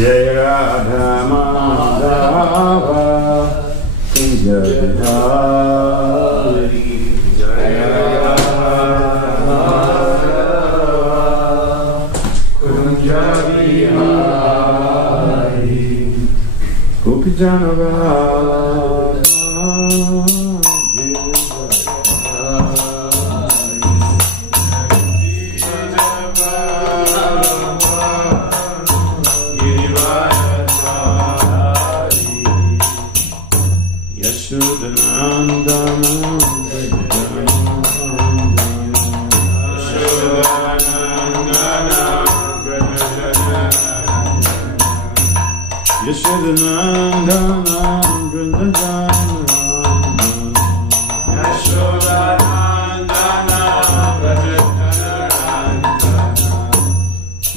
Jaya Radha Madhava Kunja Bihari Jaya Radha Kunja Bihari Gopi Janavara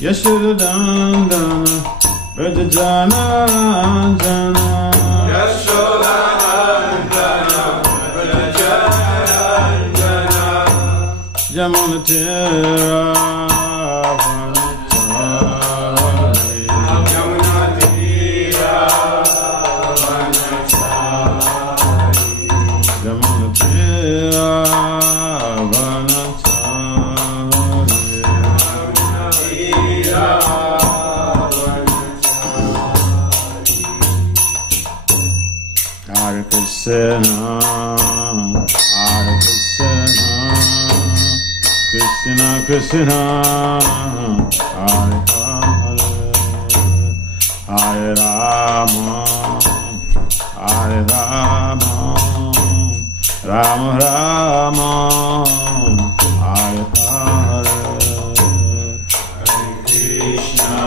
Yashodandana Vrajajana Jana Yashodandana Vrajajana Jana Jamuna Tira Vanachari Jamuna Tira Vanachari Jamuna Tira Krishna, Hare Krishna, Krishna Krishna, Hare Hare, Hare Rama, Hare Rama, Rama Rama, Hare Hare, Hare Krishna.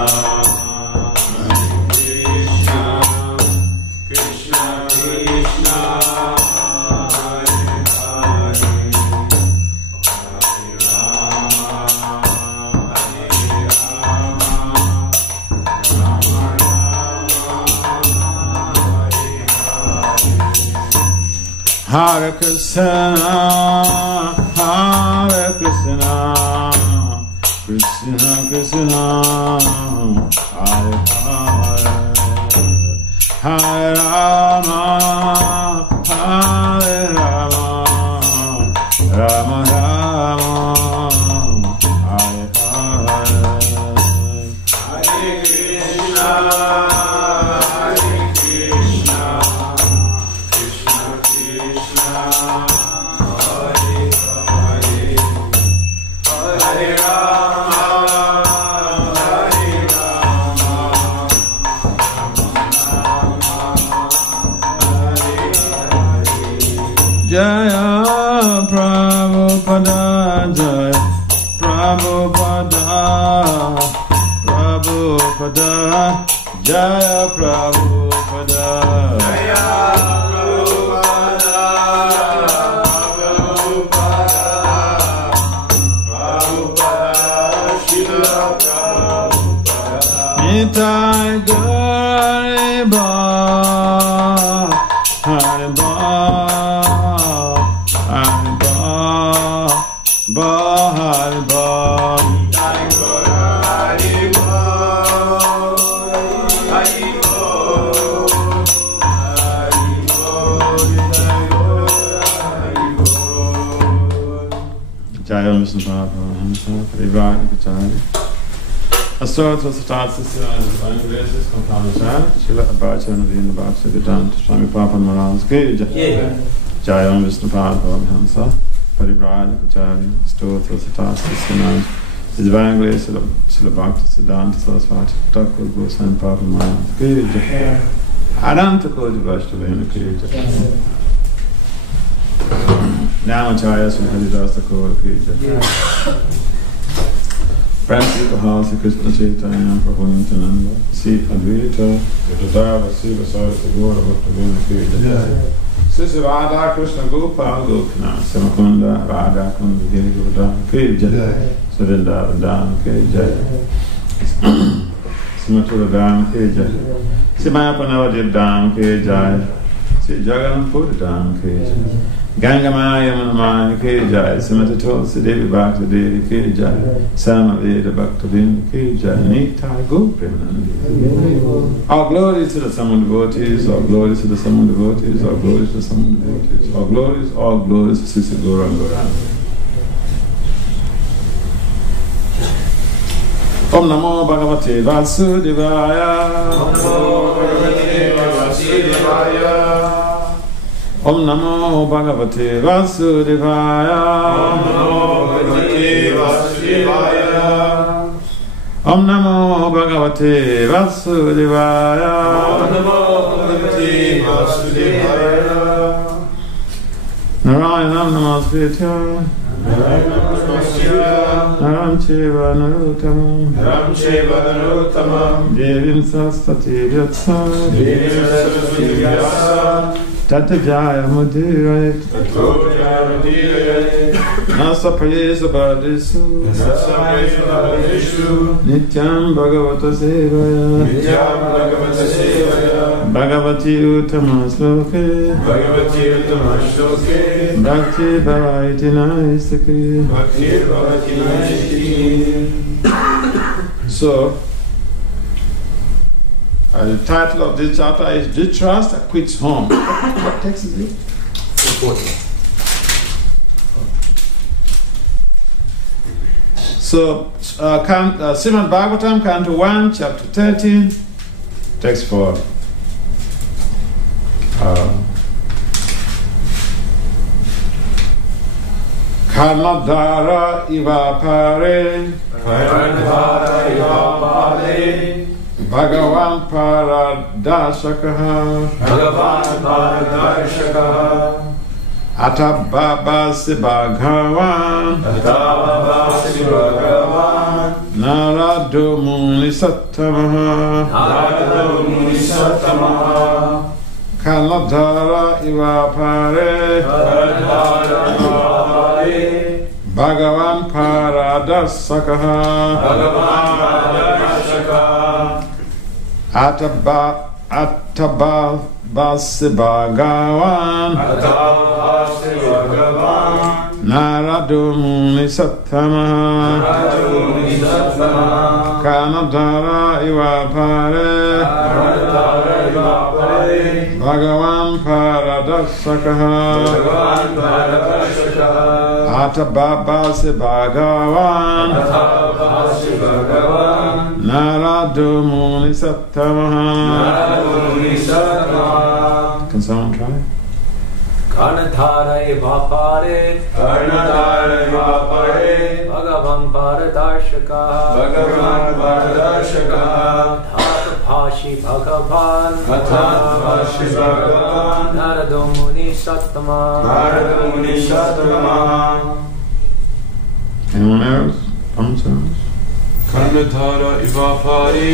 Hare Krishna, Hare Krishna, Krishna Krishna, Hare Hare, Hare Rama, Hare Rama, Rama Rama, Hare Hare, Hare Krishna. Jaya Prabhupada, Jaya Prabhupada, Prabhupada, Jaya Prabhupada, Jaya Prabhupada, Prabhupada, Shila Prabhupada, Nitai Gariba, Hariba. Jaya Vishnu Prabhupada, Radha-Krishna. Astrotra Satasya and Gracious Companion, Shila Abacha and Avina Bhaksha Vedanta, Swami Papa Maharaj, Jaya Vishnu Prabhupada, Parivrajacharya, Stotra Satasya, His Divine Grace, Shila Bhakti Siddhanta Saraswati, Thakur Goswami Papa Maharaj, Adanta Kodi Vaishnavena Kirija. Namacharya Sri Haridasa Kaur Kirija. Francis Kahasi Krishna Chaitanya Prabhu Nityananda, Sri Advaita, Yadadava Siva Sarasa Gora Bhaktavena Kirija. Sri Radha-Krishna Gopal Gopina, Samakunda, Radha-Kunda Giri Govardhana Kirija. Savinda Vandana Kirija. Simatura Dham Kirija. Simayapanavadya Dham Kirija. Sri Jagannath Dham Kirija. Gangamaya Manamaya Ki Jai, Srimati Tulsi Devi Bhakti Devi Ki Jai, Samaveda Bhakti Devi Ki Jai, Nitai Go Premanandi. All glory to the Saman devotees, all glory to the Saman devotees, all glory to the Saman devotees, all glories to Sister Gauranga Gauranga. Om Namo Bhagavate Vasudevaya. Om Namo Bhagavate Vasudevaya. Om Namo Bhagavate Vasudevaya. Om Namo Bhagavate Vasudevaya. Om Namo Bhagavate Vasudevaya. Narayanam Namaskritya. Naram Cheva Narottamam Devim Saraswati Vyatsa Tata Jaya Mudirayat Nasa Prayesa Bhadisu Nityam Bhagavata Sevaya Bhagavati Uttama Sloke Bhakti Bhavaiti Naistaki. So, the title of this chapter is Dhritarashtra Quits Home. What text is it? 14. So, Srimad Bhagavatam, Canto 1, Chapter 13, text 4. Karnadhara ivapare Bhagavan paradashakaha Atabhasi Bhagavan Narado Muni Sattamaha Karnadhara ivapare Bhagavan paradashakaha Atabhasi Bhagavan Narado Muni Sattamaha Karnadhara ivapare Bhagavan paradashakaha Atabhasi Bhagavan Narado Muni Sattamaha. Can someone try? Karnadhara ivapare Bhagavan paradashakaha Atabhasi Bhagavan Narado Muni Sattamaha. Anyone else? Karnadhara ivapare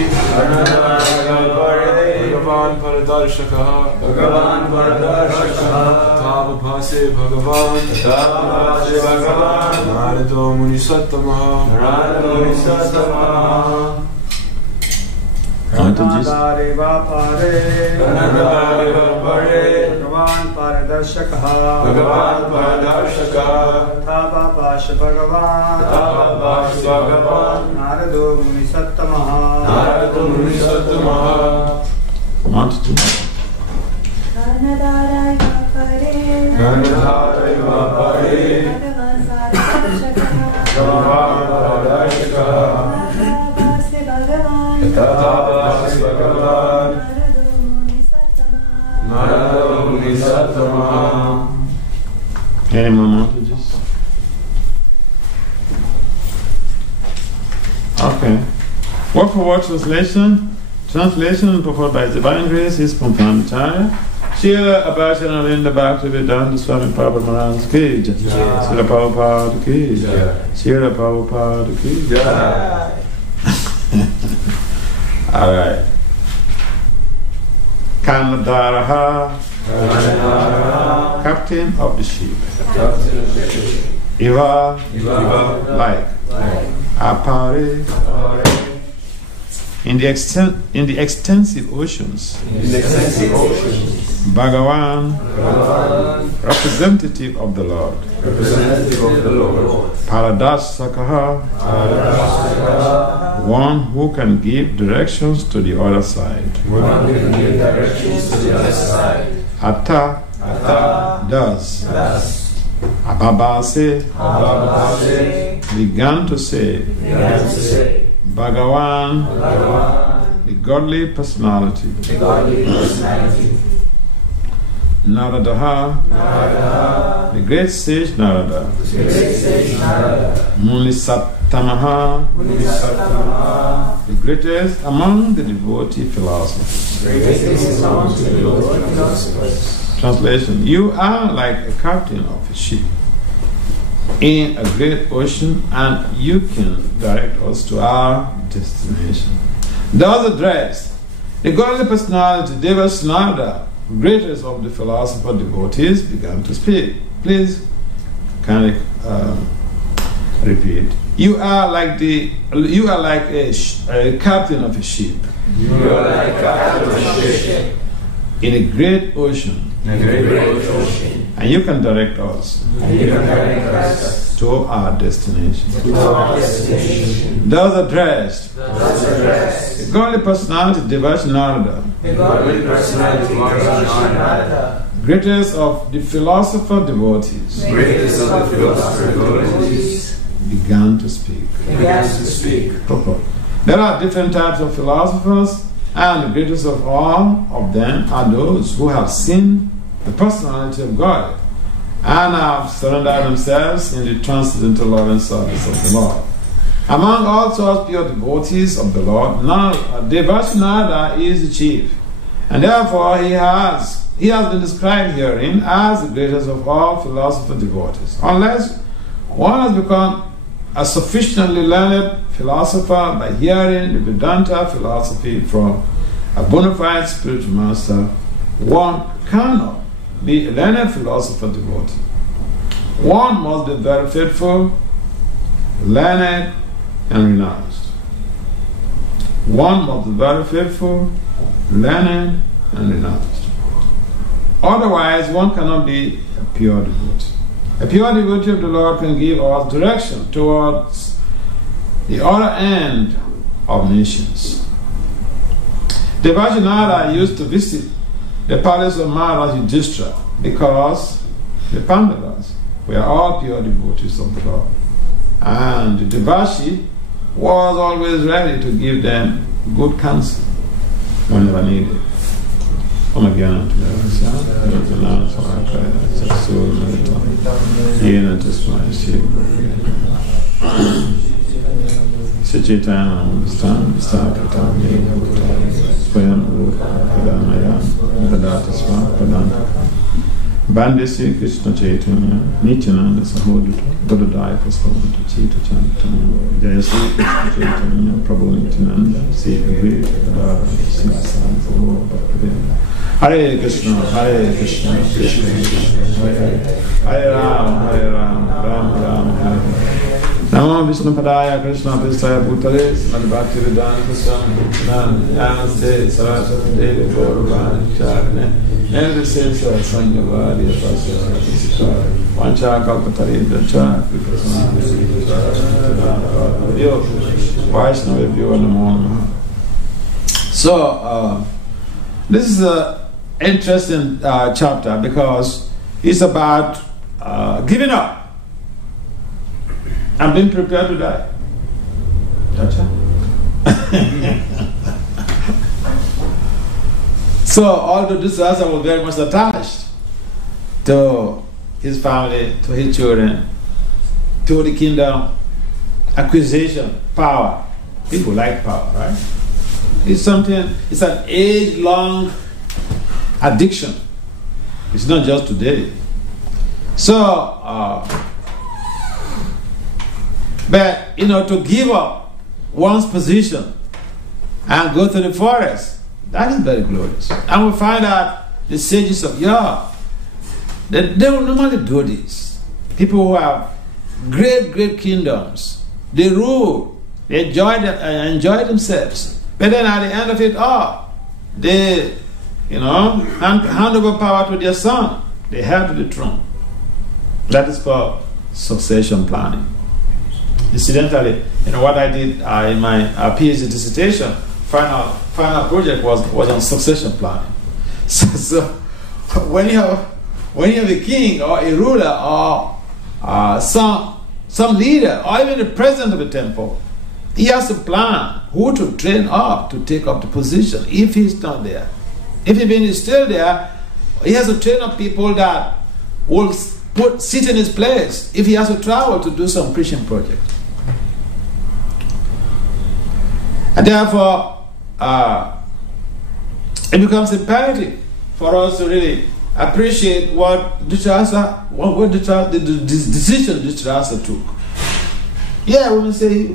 Bhagavan paradashakaha Atabhasi Bhagavan Narado Muni Sattamaha. Karnadhara ivapare Bhagavan paradashakaha Atabhasi Bhagavan Narado Muni Sattamaha. 1 to 2. Karnadhara ivapare Bhagavan paradashakaha Atabhasi Bhagavan Narado Muni Sattamaha. Any more montages? Okay. Word for word translation. Translation performed by Divine Grace is from Pramacharya. Srila Abhasya Narinda Bhakti Vedanta Swami Prabhupada Maharaj Ki Jai. Srila Prabhupada Ki Jai. Srila Prabhupada Ki Jai. Alright. Karnadhara, captain of the ship. Iva, like. Apare, in the extensive oceans. Bhagavan, representative of the Lord. Paradasakaha, one who can give directions to the other side. Atta, does. Abhabase, began to say. Bhagavan, the godly personality. Naradaha, the great sage Narada. Munisatamaha, the greatest among the devotee philosophers. Translation: you are like a captain of a ship in a great ocean, and you can direct us to our destination. Thus addressed, the godly personality Devas Narada, greatest of the philosopher devotees, began to speak. Please, can I repeat? You are like a captain of a ship. You are like a captain of a ship in a great ocean. And you can direct us to our destination. Thus addressed, the godly personality Devas Narada, greatest of the philosopher devotees, began to speak. There are different types of philosophers, and the greatest of all of them are those who have seen the personality of God and have surrendered themselves in the transcendental love and service of the Lord. Among all such pure devotees of the Lord, Devas Narada is the chief, and therefore he has been described herein as the greatest of all philosopher devotees. Unless one has become a sufficiently learned philosopher by hearing the Vedanta philosophy from a bona fide spiritual master, one cannot be a learned philosopher devotee. One must be very faithful, learned, and renounced. One must be very faithful, learned, and renounced. Otherwise, one cannot be a pure devotee. A pure devotee of the Lord can give us direction towards the other end of nations. Devas Narada used to visit the palace of Maharaja Yudhishthira because the Pandavas were all pure devotees of the Lord. And the Devashi was always ready to give them good counsel whenever needed. Om Agyan Bande Sri Krishna Chaitanya, Nityananda Sahodita, Bodhidaya Pasvanta, Chita Chantana, Jaya Sri Krishna Chaitanya, Prabhu Nityananda, Sri Agri, Radha, Krishna, Soho, Bhakti. Hare Krishna, Krishna Krishna, Hare Ram, Ram Ram, Hare Hare. Namo Vishnu Padaya Krishna Pristaya Bhutale, Srimad Bhakti Vedanta Swami, Namaste, Saraswati Devi, Gaurvani, Charne, Nelde Sesa, Sanyavadi, Apasya, Vancha Kalpatarinda, Chak, Vaishnava, Pure Namo. So, this is an interesting chapter because it's about giving up and being prepared to die. So, although this Rasa was very much attached to his family, to his children, to the kingdom, acquisition, power. People like power, right? It's an age-long addiction. It's not just today. So, but to give up one's position and go to the forest, that is very glorious. And we find out the sages of Yah, they will normally do this. People who have great kingdoms, they rule, they enjoy themselves. But then at the end of it all, they hand over power to their son, the heir to the throne. That is called succession planning. Incidentally, what I did in my PhD dissertation, final project was on succession planning. So when you have a king or a ruler or some leader or even the president of the temple, he has to plan who to train up to take up the position if he's not there. If even he's still there, he has to train up people that will sit in his place if he has to travel to do some preaching project. And therefore, it becomes imperative for us to really appreciate what the decision Dhritarashtra took. Yeah, we will say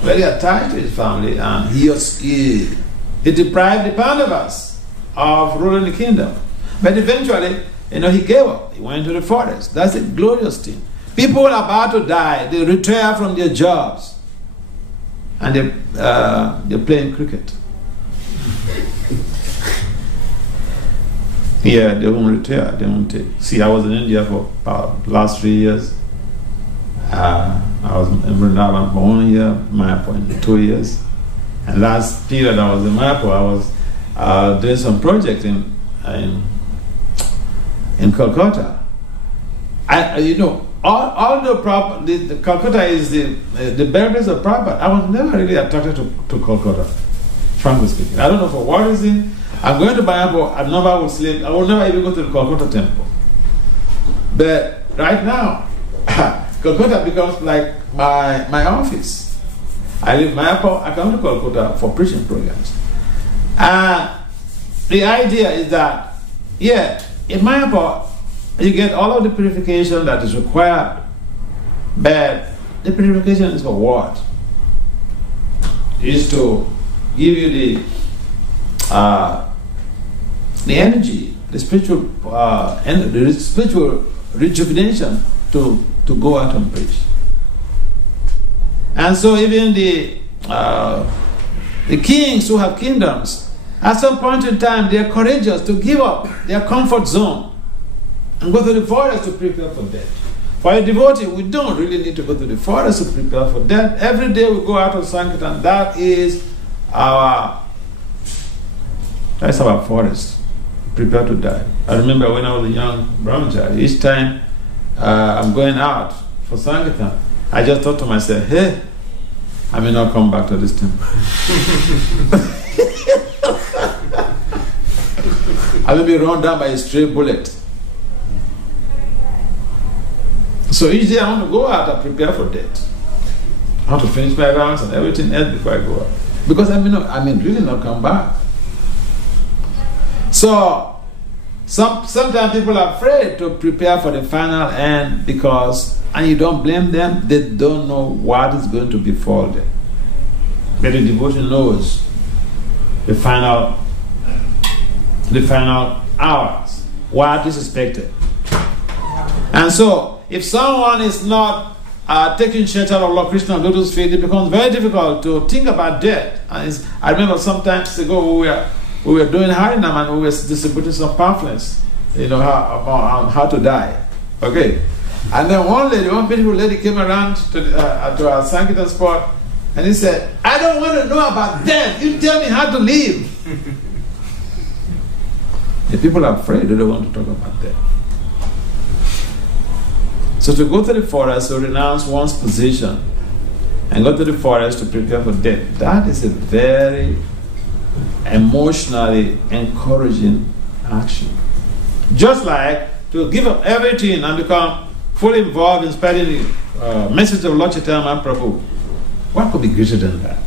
very attached to his family, and he deprived the Pandavas of ruling the kingdom. But eventually, he gave up. He went to the forest. That's a glorious thing. People are about to die. They retire from their jobs, and they're playing cricket. Yeah, they won't retire. They won't take. See, I was in India for about the last 3 years. I was in Vrindavan for 1 year, Mayapur for 2 years. And last period I was in Mayapur, I was doing some project in Calcutta. Although the Calcutta is the birthplace of Prabhupada, I was never really attracted to Calcutta, frankly speaking. I don't know for what reason. I'm going to Mayapur, I never would sleep. I will never even go to the Calcutta temple. But right now, Calcutta becomes like my office. I leave Mayapur, I come to Calcutta for preaching programs. The idea is that, in Mayapur, you get all of the purification that is required, but the purification is for what? It is to give you the energy, the spiritual rejuvenation to go out and preach. And so even the kings who have kingdoms, at some point in time, they are courageous to give up their comfort zone and go to the forest to prepare for death. For a devotee, we don't really need to go to the forest to prepare for death. Every day we go out of Sankirtan. That's our forest. Prepare to die. I remember when I was a young brahmachari, each time I'm going out for Sankirtan, I just thought to myself, hey, I may not come back to this temple. I will be run down by a stray bullet. So each day I want to go out and prepare for death. I want to finish my rounds and everything else before I go out. Because I may really not come back. So sometimes people are afraid to prepare for the final end because, and you don't blame them, they don't know what is going to befall them. But the devotion knows the final hours, what is expected. And so, if someone is not taking shelter of Lord Krishna and Lotus feet, it becomes very difficult to think about death. And I remember some times ago we were doing Harinam and we were distributing some pamphlets, about how to die. Okay. And then one beautiful lady came around to our Sankirtan spot and he said, I don't want to know about death. You tell me how to live. The people are afraid. They don't want to talk about death. So to go to the forest to renounce one's position and go to the forest to prepare for death, that is a very emotionally encouraging action. Just like to give up everything and become fully involved in spreading the message of Lord Chaitanya Mahaprabhu. What could be greater than that?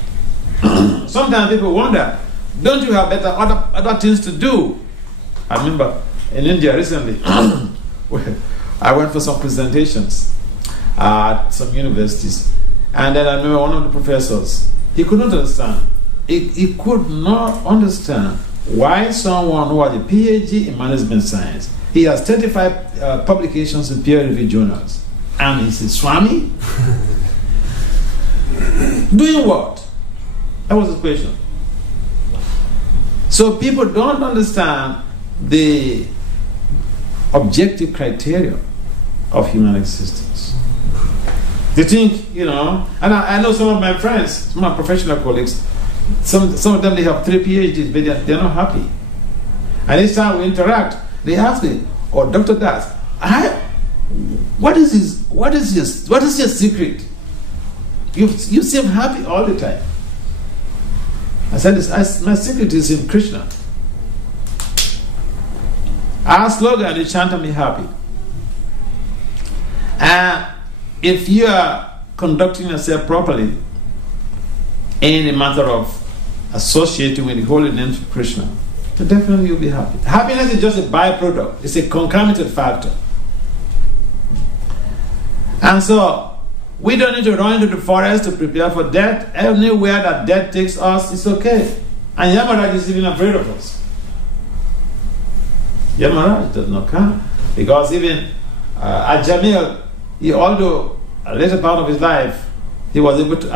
Sometimes people wonder, don't you have better other things to do? I remember in India recently, I went for some presentations at some universities, and then I remember one of the professors, he could not understand. He could not understand why someone who has a PhD in management science, he has 35 publications in peer-reviewed journals, and he says, Swami? Doing what? That was the question. So people don't understand the objective criteria of human existence. They think, and I know some of my friends, some of my professional colleagues, some of them, they have 3 PhDs, but they're not happy. And each time we interact, they ask me, "Oh, Dr. Das, what is your secret? You seem happy all the time." I said, "My secret is in Krishna. Our slogan is chant me happy." And if you are conducting yourself properly in the matter of associating with the holy names of Krishna, then definitely you'll be happy. Happiness is just a byproduct. It's a concomitant factor. And so, we don't need to run into the forest to prepare for death. Anywhere that death takes us, it's okay. And Yamaraj is even afraid of us. Yamaraj does not come. Because even Ajamil, although a later part of his life, he was able to,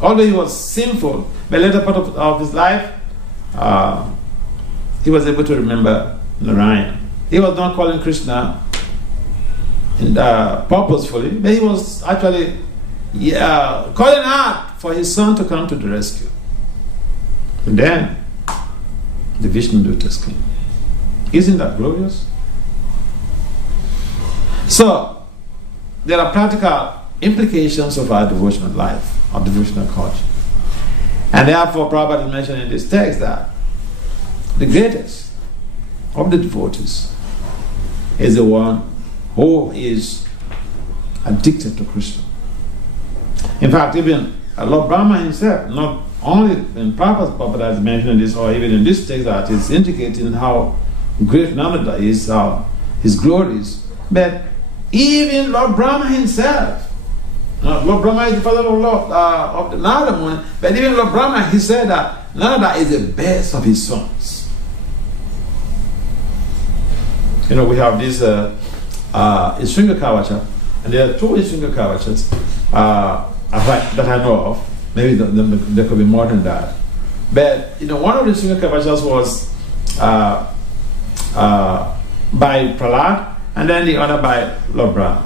although he was sinful, but later part of his life, he was able to remember Narayan. He was not calling Krishna purposefully, but he was actually calling out for his son to come to the rescue. And then the Vishnu Dutas came. Isn't that glorious? So there are practical implications of our devotional life, our devotional culture. And therefore Prabhupada is mentioning in this text that the greatest of the devotees is the one who is addicted to Krishna. In fact, even Lord Brahma himself, not only in Prabhupada is mentioning this, or even in this text that is indicating how great Narada is, how his glories, but even Lord Brahma himself, Lord Brahma is the father of the Narada Muni, but even Lord Brahma, he said that Narada is the best of his sons. We have this Ishringa Kavacha, and there are 2 Ishringa Kavachas that I know of. Maybe there could be more than that. But one of the Ishringa Kavachas was by Prahlad, and then the other by Lord Brahma.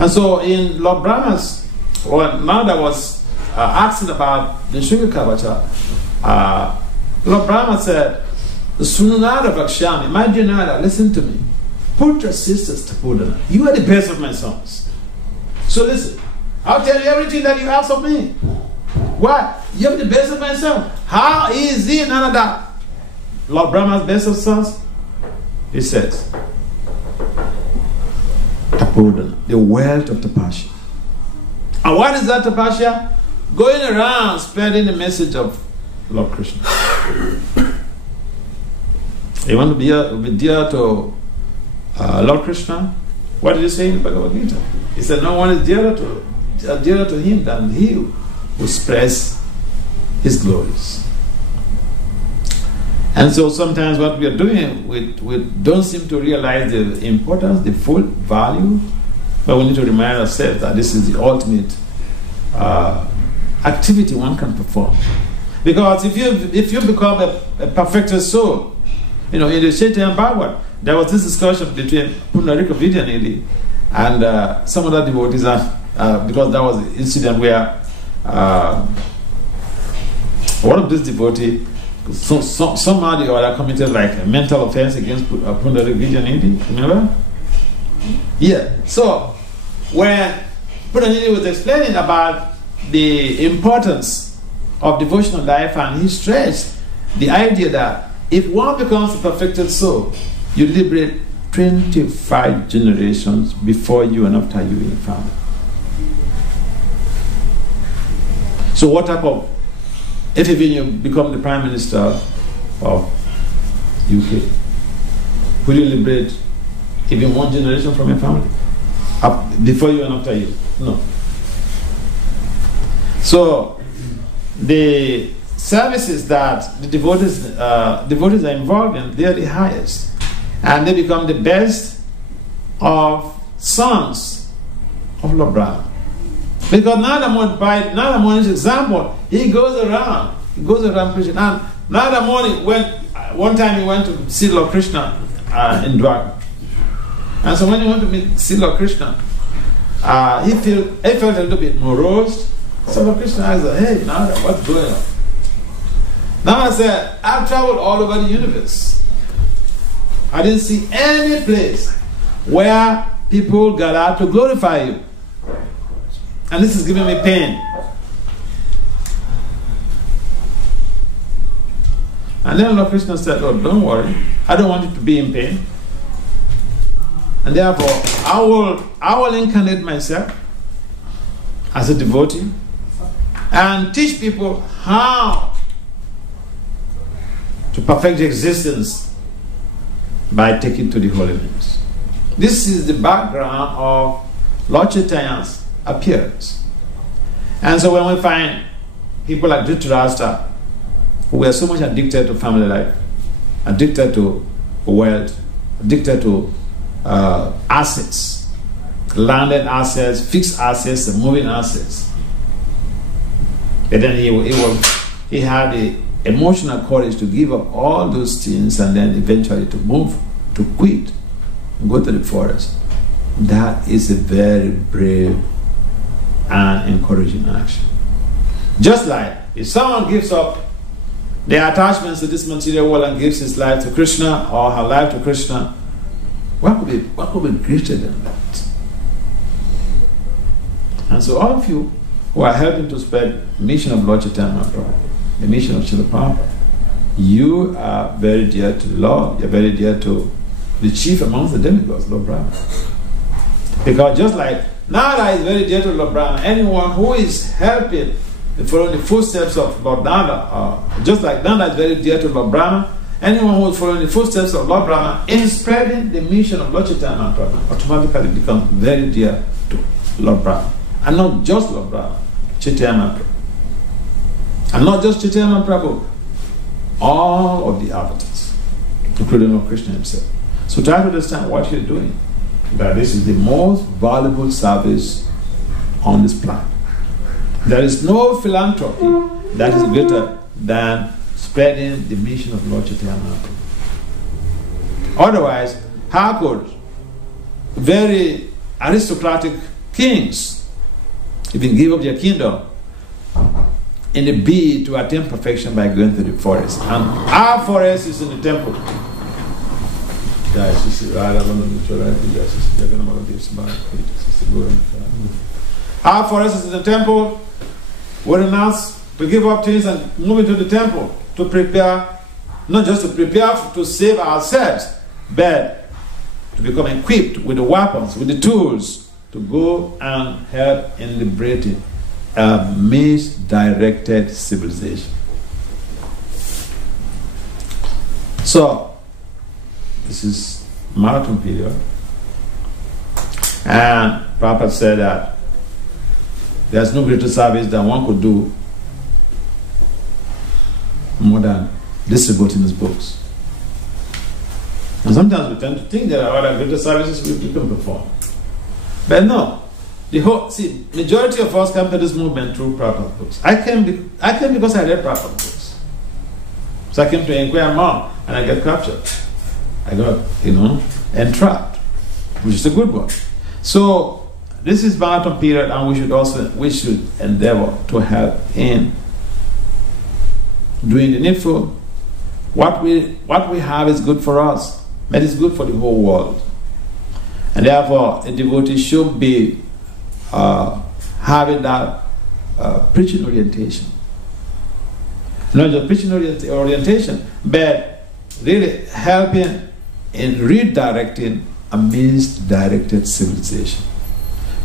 And so in Lord Brahma's, when Narada was asking about the Ishringa Kavacha, Lord Brahma said, "Sununara Vakshami, my dear Narada, listen to me. Putra sisters Tapudana, you are the best of my sons. So listen, I'll tell you everything that you ask of me. What? You are the best of my sons. How is he, Narada, Lord Brahma's best of sons?" He says, Tapudana, the wealth of Tapasya. And what is that Tapasya? Going around spreading the message of Lord Krishna. You want to be dear to Lord Krishna? What did he say in the Bhagavad Gita? He said, no one is dearer to him than he who spreads his glories. And so sometimes what we are doing, we don't seem to realize the importance, the full value, but we need to remind ourselves that this is the ultimate activity one can perform. Because if you become a perfected soul, in the Chaitanya Bhagavad, there was this discussion between Pundarika Vidyanidhi and some other devotees, because that was the incident where one of these devotees, somebody or other committed like a mental offense against Pundarika Vidyanidhi, remember? Yeah. So when Pundarika was explaining about the importance of devotional life, and he stressed the idea that if one becomes a perfected soul, you liberate 25 generations before you and after you in the family. So what type of, if even you become the Prime Minister of UK, will you liberate even one generation from your family? Before you and after you? No. So the services that the devotees are involved in, they are the highest. And they become the best of sons of Lord Brahma. Because Narada Muni's example, he goes around, He goes around preaching. And another morning, one time he went to see Lord Krishna in Dwarka. And so when he went to see Lord Krishna, he felt a little bit morose. So Lord Krishna asked him, hey, Nara, what's going on? Nara said, I've traveled all over the universe. I didn't see any place where people got out to glorify you. And this is giving me pain. And then Lord Krishna said, Lord, don't worry. I don't want you to be in pain. And therefore, I will incarnate myself as a devotee and teach people how to perfect existence by taking to the holiness. This is the background of Lord Chaitanya's appearance. And so when we find people like Dhritarashtra, who were so much addicted to family life, addicted to wealth, addicted to assets, landed assets, fixed assets, and moving assets. But then he had the emotional courage to give up all those things and then eventually to move, to quit, and go to the forest. That is a very brave and encouraging action. Just like if someone gives up their attachments to this material world and gives his life to Krishna or her life to Krishna, what could be greater than that? And so all of you who are helping to spread the mission of Lord Chaitanya Mahaprabhu, the mission of Srila Prabhupada, you are very dear to the Lord, you're very dear to the chief amongst the demigods, Lord Brahma. Because just like Nara is very dear to Lord Brahma, anyone who is helping following the footsteps of Lord Nara, just like Nara is very dear to Lord Brahma, anyone who is following the footsteps of Lord Brahma in spreading the mission of Lord Chaitanya Mahaprabhu automatically becomes very dear to Lord Brahma. And not just Lord Brahma, Chaitanya Mahaprabhu. And not just Chaitanya Mahaprabhu, all of the avatars, including Lord Krishna himself. So try to understand what you're doing, that this is the most valuable service on this planet. There is no philanthropy that is greater than spreading the mission of Lord Chaitanya Mahaprabhu. Otherwise, how could very aristocratic kings even give up their kingdom in the bid to attain perfection by going to the forest? And our forest is in the temple. Our forest is in the temple. We're announced to give up things and move into the temple to prepare, not just to prepare to save ourselves, but to become equipped with the weapons, with the tools to go and help in liberating a misdirected civilization. So, this is marathon period, and Prabhupada said that there's no greater service than one could do more than distributing his books. And sometimes we tend to think there are other greater services we can perform. But no, majority of us come to this movement through Prabhupada books. I came because I read Prabhupada books. So I came to inquire more, and I got captured. I got, entrapped, which is a good one. So this is marathon period, and we should endeavor to help in doing the needful. What we have is good for us, but it's good for the whole world. And therefore, a devotee should be having that preaching orientation. Not just preaching orientation, but really helping in redirecting a misdirected civilization.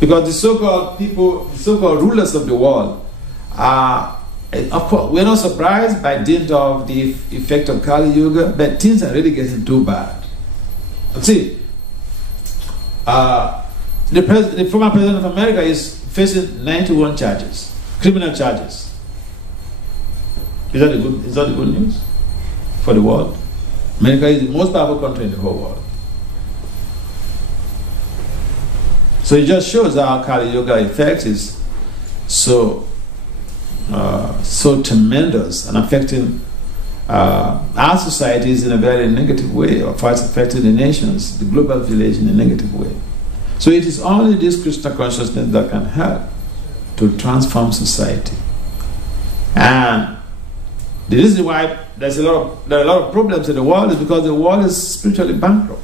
Because the so-called people, the so-called rulers of the world are, of course, we're not surprised by dint of the effect of Kali Yuga, but things are really getting too bad. See, the former president of America is facing 91 charges, criminal charges. Is that the good news for the world? America is the most powerful country in the whole world. So it just shows how Kali Yuga effect is so so tremendous and affecting our societies in a very negative way, or it's affecting the nations, the global village in a negative way. So it is only this Krishna consciousness that can help to transform society. And the reason why there are a lot of problems in the world is because the world is spiritually bankrupt.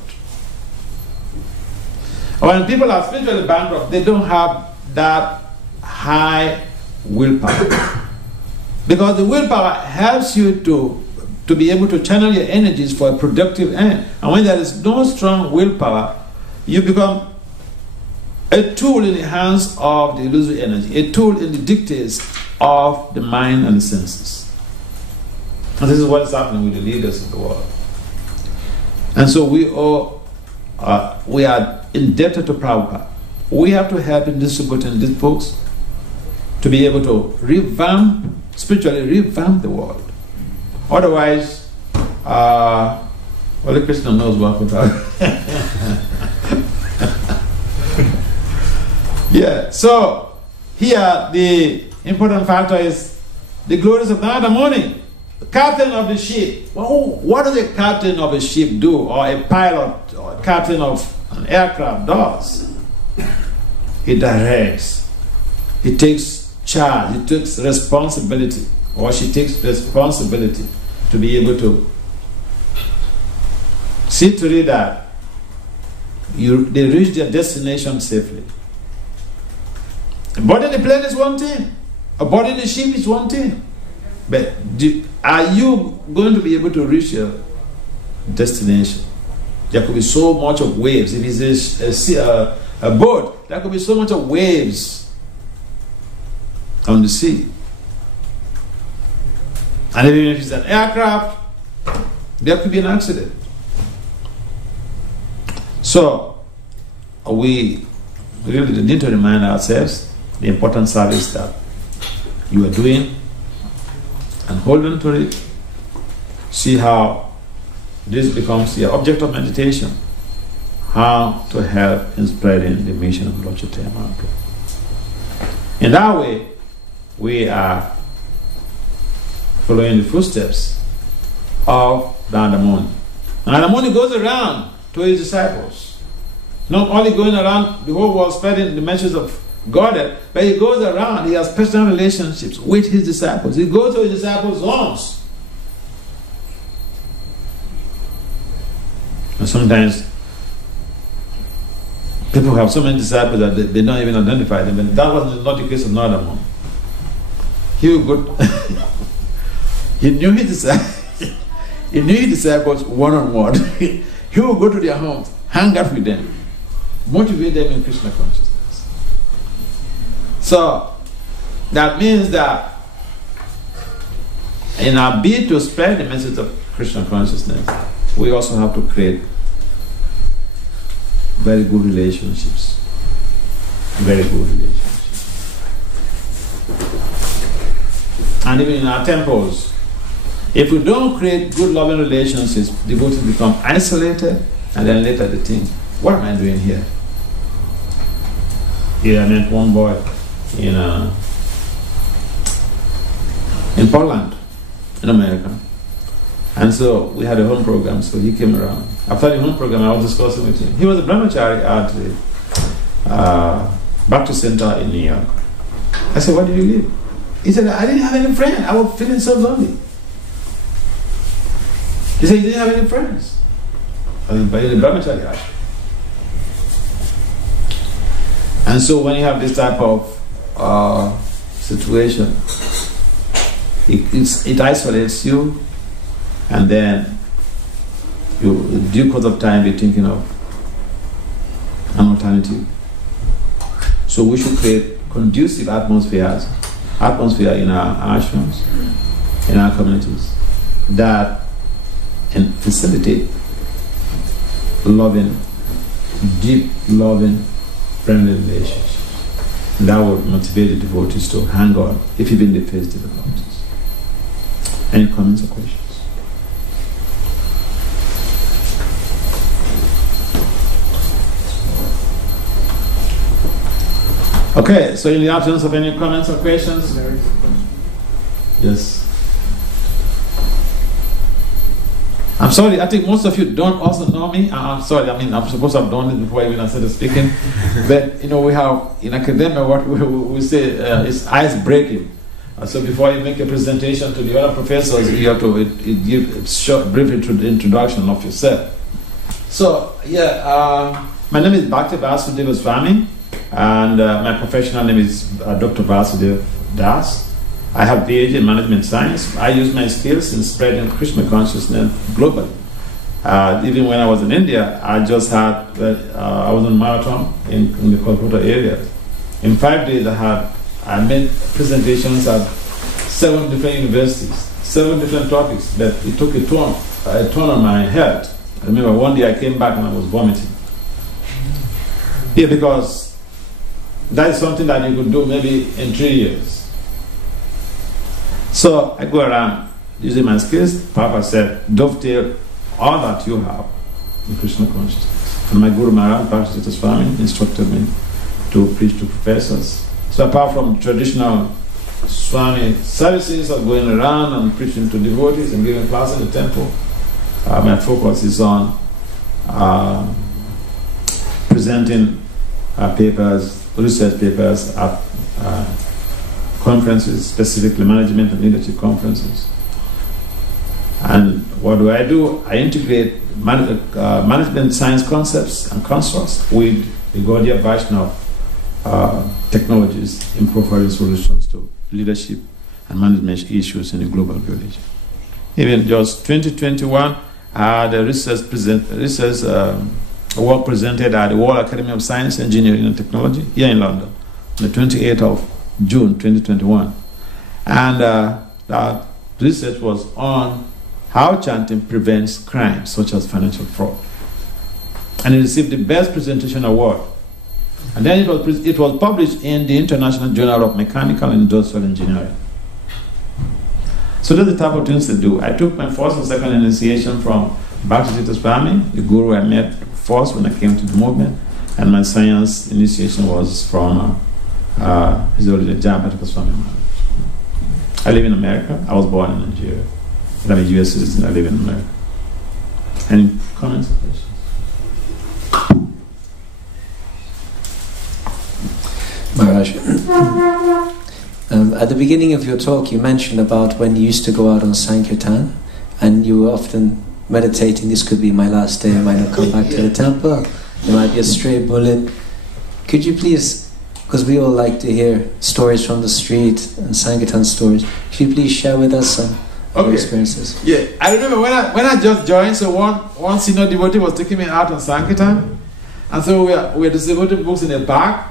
When people are spiritually bankrupt, they don't have that high willpower. Because the willpower helps you to be able to channel your energies for a productive end. And when there is no strong willpower, you become a tool in the hands of the illusory energy, a tool in the dictates of the mind and the senses. And this is what is happening with the leaders of the world. And so we are indebted to Prabhupada. We have to help in distributing these books to be able to spiritually revamp the world. Otherwise, only Krishna knows what we're talking. Yeah, so here the important factor is the glories of Narada Muni, the captain of the ship. Well, what does a captain of a ship do, or a pilot, or a captain of an aircraft does? He directs, he takes charge, he takes responsibility, or she takes responsibility to be able to see to it that they reach their destination safely. Boarding the plane is one thing, boarding the ship is one thing, but are you going to be able to reach your destination? There could be so much of waves. If it's a boat, there could be so much of waves on the sea. And even if it's an aircraft, there could be an accident. So we really need to remind ourselves the important service that you are doing and hold on to it. See how this becomes your object of meditation. How to help in spreading the mission of Lord Chaitanya Mahaprabhu. In that way, we are following the footsteps of Narada Muni. Narada Muni goes around to his disciples, not only going around the whole world spreading the message of Godhead, but he goes around, he has personal relationships with his disciples. He goes to his disciples' homes. And sometimes people have so many disciples that they don't even identify them, and that was not the case of Narada Muni. He would go he knew his disciples one-on-one. He would go to their homes, hang out with them, motivate them in Krishna consciousness. So that means that in our bid to spread the message of Krishna consciousness, we also have to create very good relationships. Very good relationships. And even in our temples, if we don't create good loving relationships, devotees become isolated, and then later they think, what am I doing here? Yeah, I met one boy in Poland, in America. And so we had a home program, so he came around. After the home program, I was discussing with him. He was a brahmachari at the Bhakti Center in New York. I said, where do you live? He said, I didn't have any friends. I was feeling so lonely. He said, he didn't have any friends. But in the brahmachari ashram. And so when you have this type of situation, it isolates you, and then you, in due course of time, you're thinking of an alternative. So we should create conducive atmosphere in our ashrams, in our communities, that can facilitate loving, deep loving, friendly relationships. And that will motivate the devotees to hang on if even they face difficulties. Any comments or questions? Okay, so in the absence of any comments or questions, There is a question. Yes. I'm sorry, I think most of you don't also know me. I'm sorry, I mean, I'm supposed to have done this before I even started speaking. But, you know, we have, in academia, what we say is ice-breaking. So before you make a presentation to the other professors, you have to give a short, brief introduction of yourself. So, yeah, my name is Bhakti Vasudeva Swami, and my professional name is Dr. Vasudeva Das. I have PhD in management science. I use my skills in spreading Krishna consciousness globally. Even when I was in India, I just had, I was on marathon in the Kolkata area. In 5 days, I made presentations at 7 different universities, 7 different topics, but it took a turn on my health. I remember one day I came back and I was vomiting. Yeah, because that is something that you could do maybe in 3 years. So I go around using my skills. Papa said, dovetail all that you have in Krishna consciousness. And my Guru Maharaja, Bhakti Vasudeva Swami, instructed me to preach to professors. So apart from traditional Swami services of going around and preaching to devotees and giving class in the temple, my focus is on presenting papers, research papers at conferences, specifically management and leadership conferences. And what do? I integrate management science concepts and constructs with the Gaudiya Vaishnava technologies in providing solutions to leadership and management issues in the global village. Even just 2021, I had a research work presented at the World Academy of Science, Engineering and Technology here in London on the 28th of June 2021. And that research was on how chanting prevents crimes such as financial fraud. And it received the Best Presentation Award. And then it was published in the International Journal of Mechanical and Industrial Engineering. So that's the type of things to do. I took my first and second initiation from Bhakti Vasudeva Swami, the guru I met first when I came to the movement, and my science initiation was from His Holiness Bhakti Swami Maharaja. I live in America. I was born in Nigeria. I'm a U.S. citizen. I live in America. Any comments or questions? Maharaj, at the beginning of your talk, you mentioned about when you used to go out on Sankirtan, and you were often meditating, this could be my last day, I might not come back to the temple, there might be a stray bullet. Could you please, because we all like to hear stories from the street and Sankirtan stories, could you please share with us some of your experiences? Yeah, I remember when I just joined, so one senior devotee was taking me out on Sankirtan, and so we were distributing books in the park.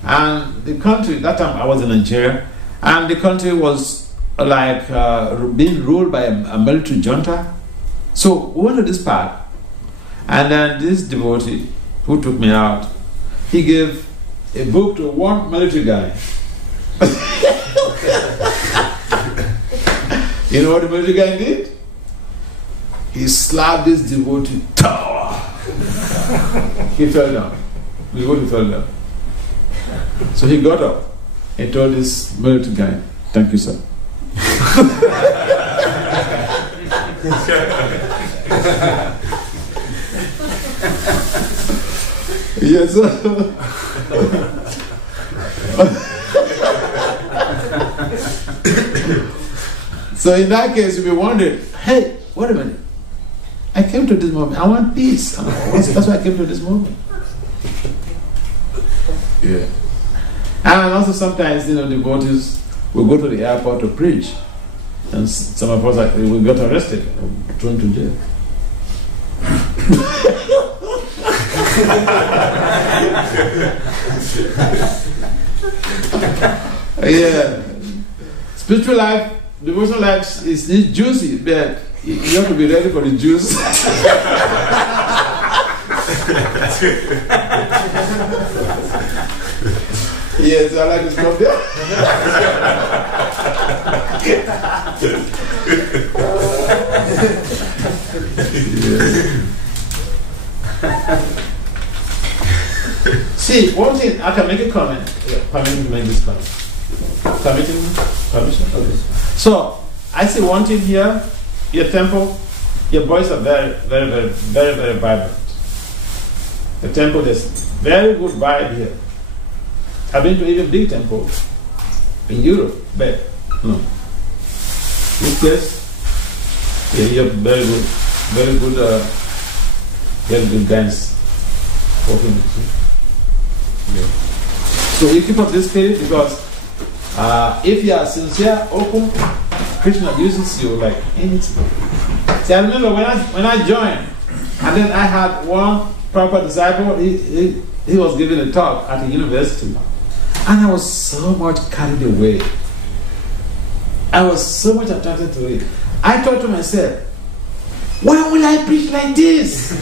And the country, that time I was in Nigeria, and the country was like being ruled by a military junta. So we went to this park, and then this devotee who took me out, he gave a book to one military guy. You know what the military guy did? He slapped this devotee. He fell down. The devotee fell down. So he got up and told this military guy, "Thank you, sir." Yes, sir. So in that case, we wondered, hey, wait a minute. I came to this moment. I want peace. That's why I came to this moment. Yeah. And also sometimes, devotees will go to the airport to preach. And some of us, we got arrested and thrown to jail. Yeah. Spiritual life, devotional life is juicy, but you have to be ready for the juice. Yes, I like to stop there. See, one thing, I can make a comment. Permit me to make this comment. Permission? Okay. So, I see one thing here, your temple, your boys are very, very, very, very, very vibrant. The temple is very good vibe here. I've been to even big temples in Europe, but no. This place, yeah, you have very good dance. Yeah. So you keep up this spirit because if you are sincere, open, Krishna uses you like anything. See, I remember when I joined, and then I had one proper disciple, he was giving a talk at the university. And I was so much carried away. I was so much attracted to it. I thought to myself, why will I preach like this?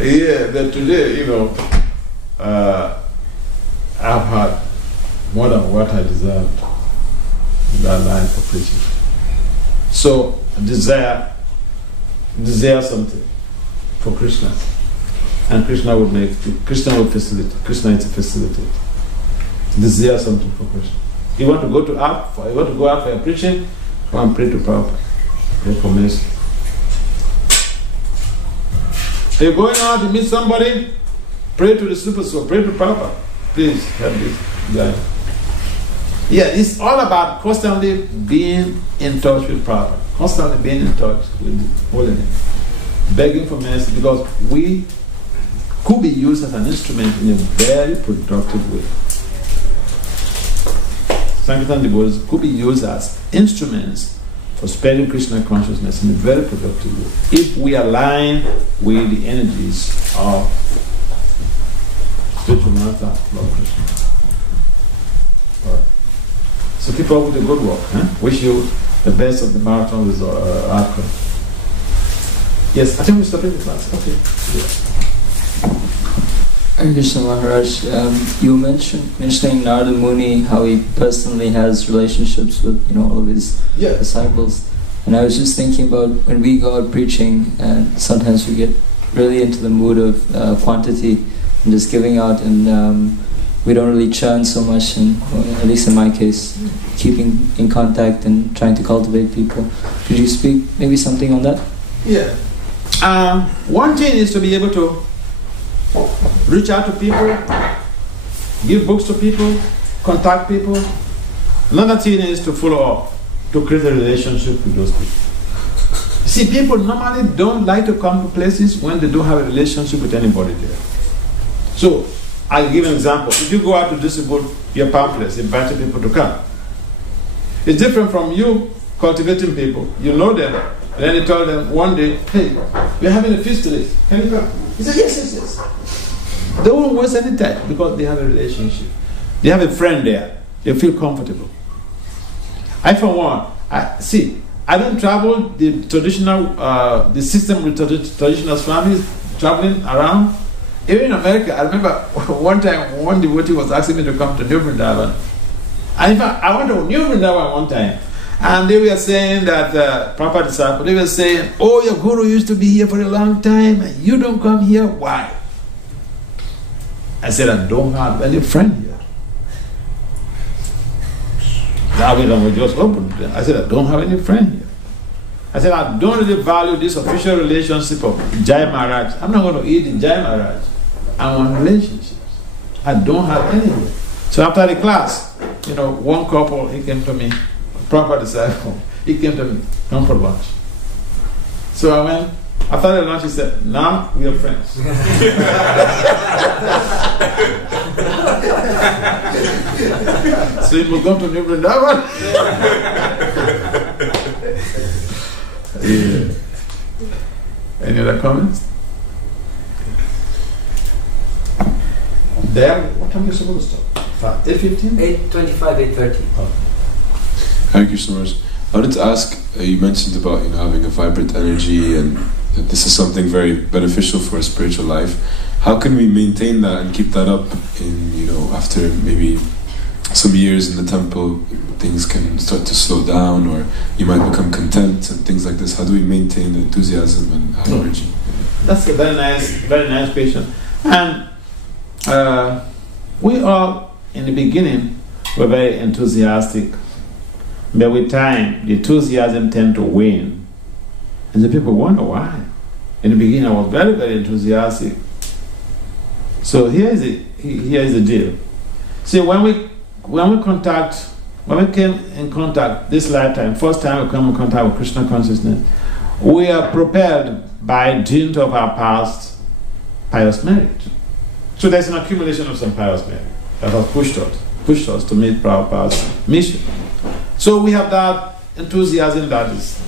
Yeah, but today, you know, I've had more than what I deserved in that line for preaching. So, desire something for Krishna. And Krishna will facilitate. Krishna is a facilitator. Desire something for Krishna. You want to go out for your preaching, go and pray to Prabhupada. Pray for mercy. You're going out to meet somebody, pray to the super soul, pray to Prabhupada. Please help this guy. Yeah, it's all about constantly being in touch with Prabhupada, constantly being in touch with Holiness, begging for mercy, because we could be used as an instrument in a very productive way. Sankirtan devotees could be used as instruments for spreading Krishna consciousness in a very productive way, if we align with the energies of spiritual master, Lord Krishna. All right. So keep up with the good work. Wish you the best of the marathon with outcome. Yes, I think we're stopping the class. Okay. Yeah. Hare Krishna Maharaj, you mentioning Narada Muni, how he personally has relationships with all of his disciples, and I was just thinking about when we go out preaching, and sometimes we get really into the mood of quantity and just giving out, and we don't really churn so much, and at least in my case, keeping in contact and trying to cultivate people. Could you speak maybe something on that? Yeah. One thing is to be able to reach out to people, give books to people, contact people. Another thing is to follow up, to create a relationship with those people. See, people normally don't like to come to places when they don't have a relationship with anybody there. So, I'll give an example. If you go out to distribute your pamphlets, inviting people to come, it's different from you cultivating people. You know them, and then you tell them one day, hey, we're having a feast today, can you come? He said, yes. They won't waste any time because they have a relationship. They have a friend there. They feel comfortable. I, for one, I don't travel the traditional, the system with traditional Swamis traveling around. Even in America, I remember one time one devotee was asking me to come to New Vrindavan. And in fact, I went to New Vrindavan one time. And they were saying that, proper disciple, they were saying, oh, your guru used to be here for a long time, and you don't come here, why? I said, I don't have any friend here. That was just open. I said, I don't have any friend here. I said, I don't really value this official relationship of Jai Maharaj. I'm not going to eat in Jai Maharaj. I want relationships. I don't have any here. So after the class, one couple, he came to me, proper disciple, he came to me, come for lunch. So I went, after the lunch, he said, now we are friends. So you must come to New Vrindavan. Yeah. Any other comments? There, what time are you supposed to stop? 8:15? 8:25, 8:30. Hare Krishna Maharaj. I wanted to ask, you mentioned about having a vibrant energy and that this is something very beneficial for a spiritual life. How can we maintain that and keep that up in, after maybe some years in the temple, things can start to slow down or you might become content and things like this. How do we maintain the enthusiasm and energy? That's a very nice question. And we all in the beginning, we're very enthusiastic. But with time, the enthusiasm tends to wane. And the people wonder why. In the beginning, I was very, very enthusiastic. So here is the deal. See, when we came in contact this lifetime, first time we come in contact with Krishna consciousness, we are prepared by dint of our past pious merit. So there's an accumulation of some pious merit that has pushed us to meet Prabhupada's mission. So we have that enthusiasm that is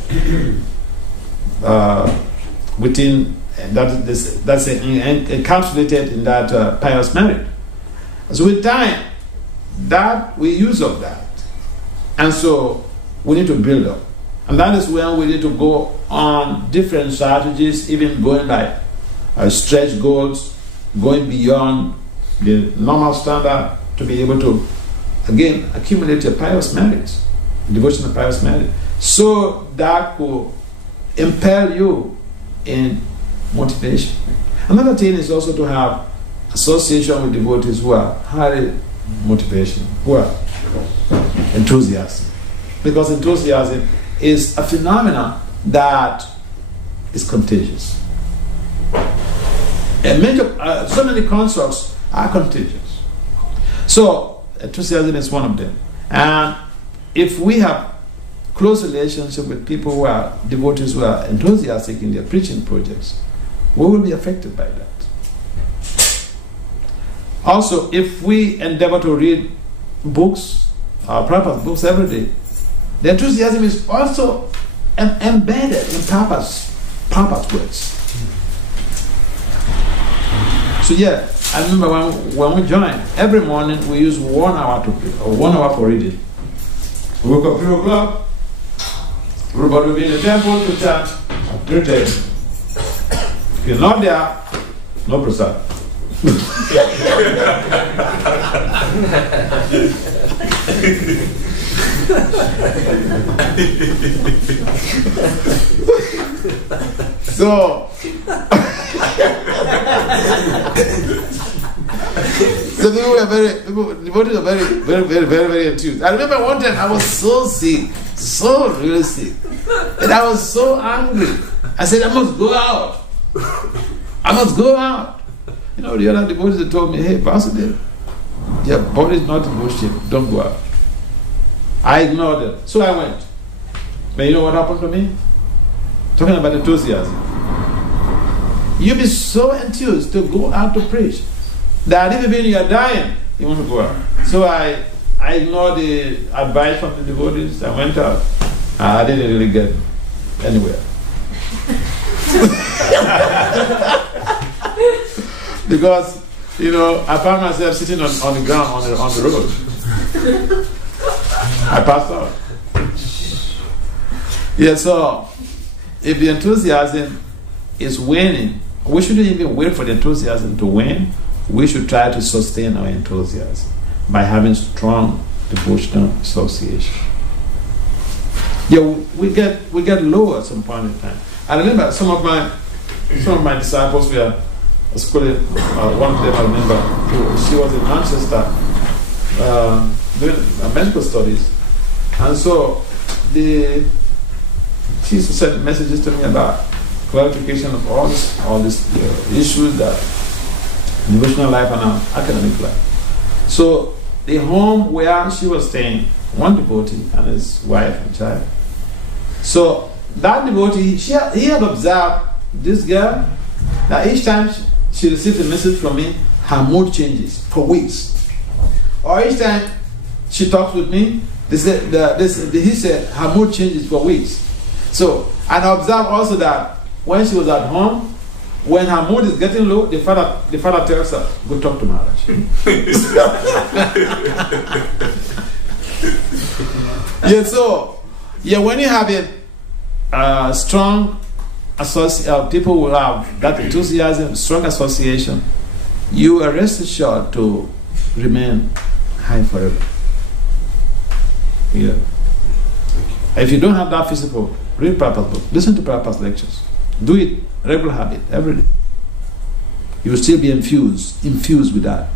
within, that's encapsulated in that pious merit. So with time, that we use of that. And so we need to build up. And that is when we need to go on different strategies, even going like stretch goals, going beyond the normal standard to be able to, again, accumulate your pious merits, devotional pious merit, so that will impel you in motivation. Another thing is also to have association with devotees who are highly motivational, who are enthusiastic. Because enthusiasm is a phenomenon that is contagious. And so many constructs are contagious. So enthusiasm is one of them. And if we have close relationship with people who are devotees, who are enthusiastic in their preaching projects, we will be affected by that. Also, if we endeavor to read books, Prabhupada's books every day, the enthusiasm is also embedded in Prabhupada's words. So yeah, I remember when we joined, every morning we use 1 hour to read, or 1 hour for reading. We woke up 3 o'clock, everybody will be in the temple to chant at 3:30. If you're not there, no prasad. So devotees are very enthused. I remember one time I was so sick, so really sick, and I was so angry. I said, I must go out. I must go out. You know, the other devotees told me, hey, Vasudeva, your body is not in good shape. Don't go out. I ignored them. So I went. But you know what happened to me? Talking about enthusiasm. You'll be so enthused to go out to preach that even when you are dying, you want to go out. So I ignored the advice from the devotees. I went out. I didn't really get anywhere. Because, you know, I found myself sitting on the ground on the road. I passed out. Yeah, so if the enthusiasm is waning, we shouldn't even wait for the enthusiasm to wane. We should try to sustain our enthusiasm by having strong devotional association. Yeah, we get low at some point in time. I remember some of my disciples were schooling. One of them I remember, she was in Manchester doing medical studies, and so she used to send messages to me about clarification of all these issues that devotional life and academic life. So the home where she was staying, one devotee and his wife and child. So that devotee, he had observed this girl, that each time she received a message from me, her mood changes for weeks. Or each time she talks with me, he said her mood changes for weeks. So, and I observed also that when she was at home, when her mood is getting low, the father tells her, go talk to Maharaja. Yeah, so, yeah, when you have a strong people will have that enthusiasm, strong association, you are rest assured to remain high forever. Yeah. If you don't have that physical, read Prabhupada's book, listen to Prabhupada's lectures, do it regular habit every day. You will still be infused with that.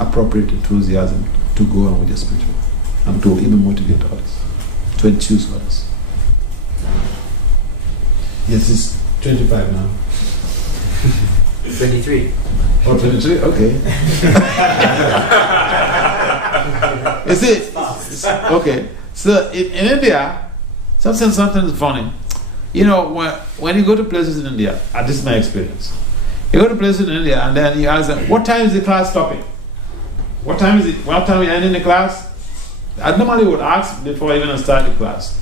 appropriate enthusiasm to go on with your spiritual and to even motivate others, to enthuse others. Yes, it's 25 now. 23. Oh, 23? Okay. You see, okay. So in India, something is funny. You know, when you go to places in India, and this is my experience, you go to places in India and then you ask them, what time is the class stopping? What time is it? What time are we ending the class? I normally would ask before even I start the class.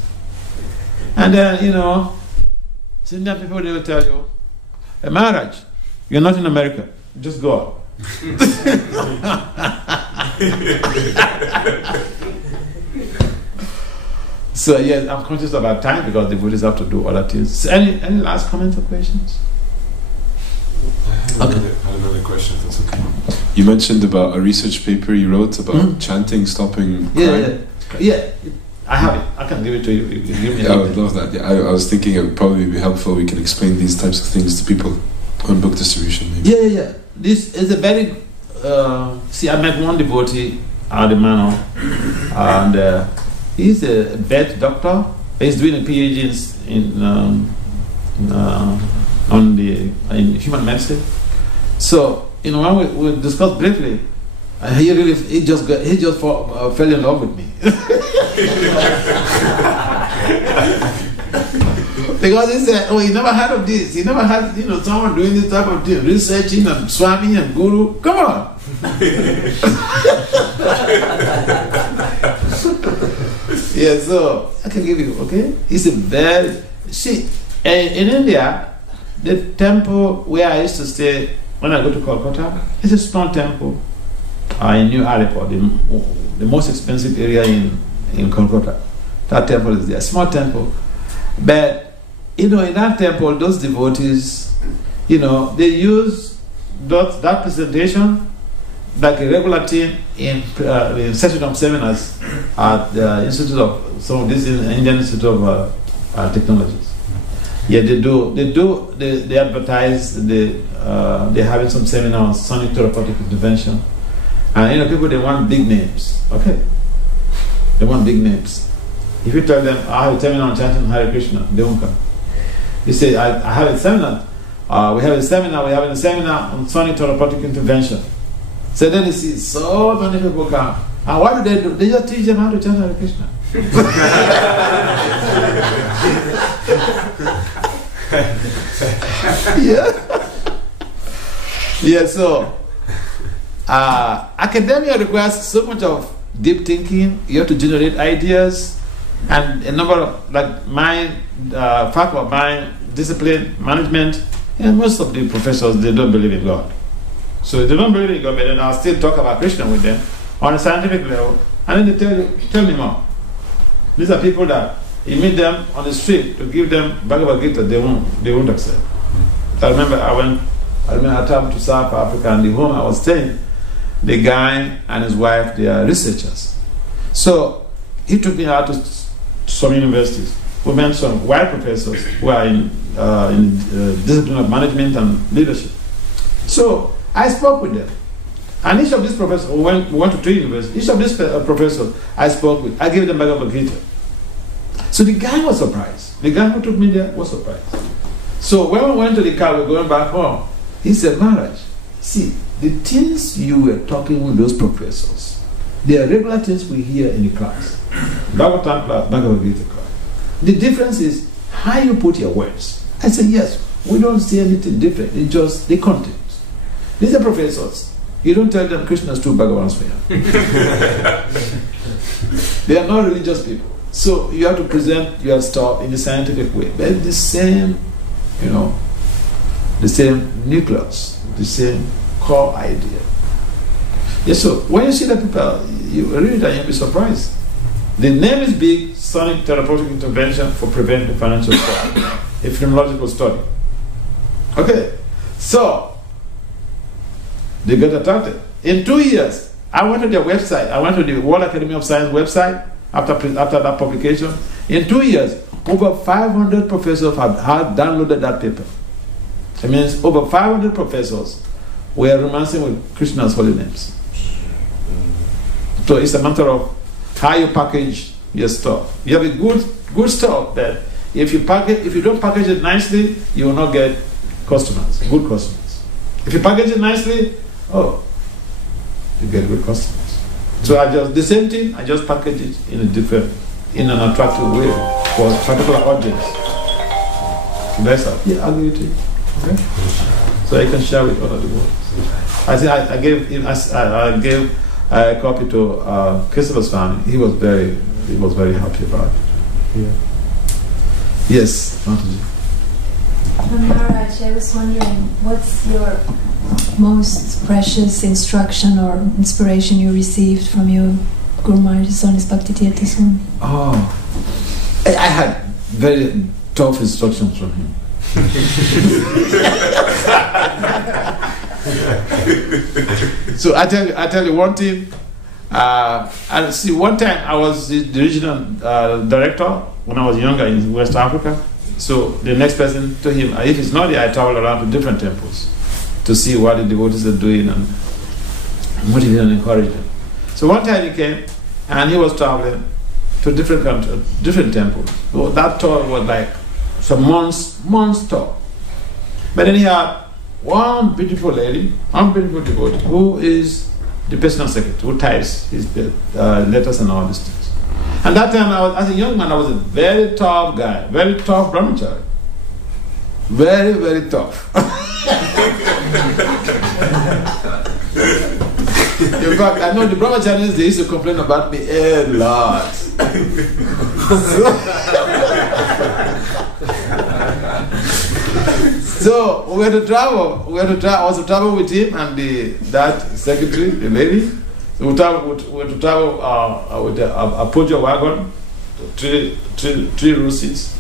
And then, you know, Indian people, they will tell you, hey, Maharaja, you're not in America. Just go out. So yes, I'm conscious about time because the Buddhists have to do other things. So any last comments or questions? I have another question, if that's okay. You mentioned about a research paper you wrote about chanting, stopping crime. Yeah. I have it. I can give it to you. You give me I would love that. Yeah, I was thinking it would probably be helpful. We can explain these types of things to people on book distribution. Maybe. Yeah. This is a very. See, I met one devotee, Ademano, and he's a vet doctor. He's doing a PhD in human medicine. So, you know, when we discussed briefly, he just fell in love with me. Because he said, oh, he never heard of this. He never had, you know, someone doing this type of thing, researching and Swami and Guru. Come on. Yeah, so I can give you, okay? It's a very, see, in India, the temple where I used to stay when I go to Kolkata, it's a small temple in New Alipur, the most expensive area in Kolkata. That temple is there, a small temple. But, you know, in that temple, those devotees, you know, they use that presentation like a regular thing in session of seminars at the Institute of, so this is Indian Institute of Technologies. Yeah, they advertise, they're having some seminar on sonic therapeutic intervention. And you know, people, they want big names, okay? They want big names. If you tell them, I have a seminar on chanting Hare Krishna, they won't come. You say, I have a seminar, we're having a seminar on sonic therapeutic intervention. So then you see so many people come. And what do? They just teach them how to chant Hare Krishna. Yeah, so academia requires so much of deep thinking. You have to generate ideas, and a number of, like mind, faculty of mind, discipline, management. And most of the professors, they don't believe in God. So they don't believe in God, but then I'll still talk about Krishna with them on a scientific level, and then they tell me more. These are people that you meet them on the street to give them Bhagavad Gita, they won't accept. I remember I traveled to South Africa, and the home I was staying, the guy and his wife, they are researchers. So he took me out to some universities. We met some white professors who are in discipline of management and leadership. So I spoke with them. And each of these professors, we went to 3 universities, each of these professors I spoke with, I gave them Bhagavad Gita. So the guy was surprised. The guy who took me there was surprised. So when we went to the car, we were going back home, he said, Maharaj, see, the things you were talking with those professors, they are regular things we hear in the class. Bhagavatam class, Bhagavad Gita class. The difference is how you put your words. I said, yes, we don't see anything different, it's just the content. These are professors. You don't tell them Krishna's two Bhagavans for you. They are not religious people. So you have to present your stuff in a scientific way. But the same, you know, the same nucleus, the same core idea. Yes, so when you see that people, you read it and you'll be surprised. The name is big, Sonic Therapeutic Intervention for Preventing Financial Fraud, a phenomenological study. Okay, so they got attracted. In 2 years, I went to their website. I went to the World Academy of Science website after that publication. In 2 years, over 500 professors had downloaded that paper. It means over 500 professors were romancing with Krishna's holy names. So it's a matter of how you package your stuff. You have a good stuff that if you don't package it nicely, you will not get customers, good customers. If you package it nicely, you get good customers. So I just package it in an attractive way for a particular audience. That's how. Yeah, I'll give it to you. Okay? So I can share with all of the world. I gave a copy to Bhakti Vasudeva Swami. He was very happy about it. Yeah. Yes, Maharaja. Maharaj, I was wondering, what's your most precious instruction or inspiration you received from your Guru Maharaj, Holiness Bhakti Swami? Oh, I had very tough instructions from him. So I tell you one thing. And see, one time I was the regional director when I was younger in West Africa. So the next person to him, if it's not there, I travel around to different temples to see what the devotees are doing and motivate and encourage them. So one time he came and he was traveling to different countries, different temples. So that tour was like some months tour. But then he had one beautiful lady, one beautiful devotee, who is the personal secretary, who types his letters and all these things. And that time, as a young man, I was a very tough guy, very tough brahmachari. Very, very tough. In fact, I know the brahmacharis, they used to complain about me a lot. So we had to travel. I was to travel with him and that secretary, the lady. So we had to travel with a Puja wagon, three Rusis.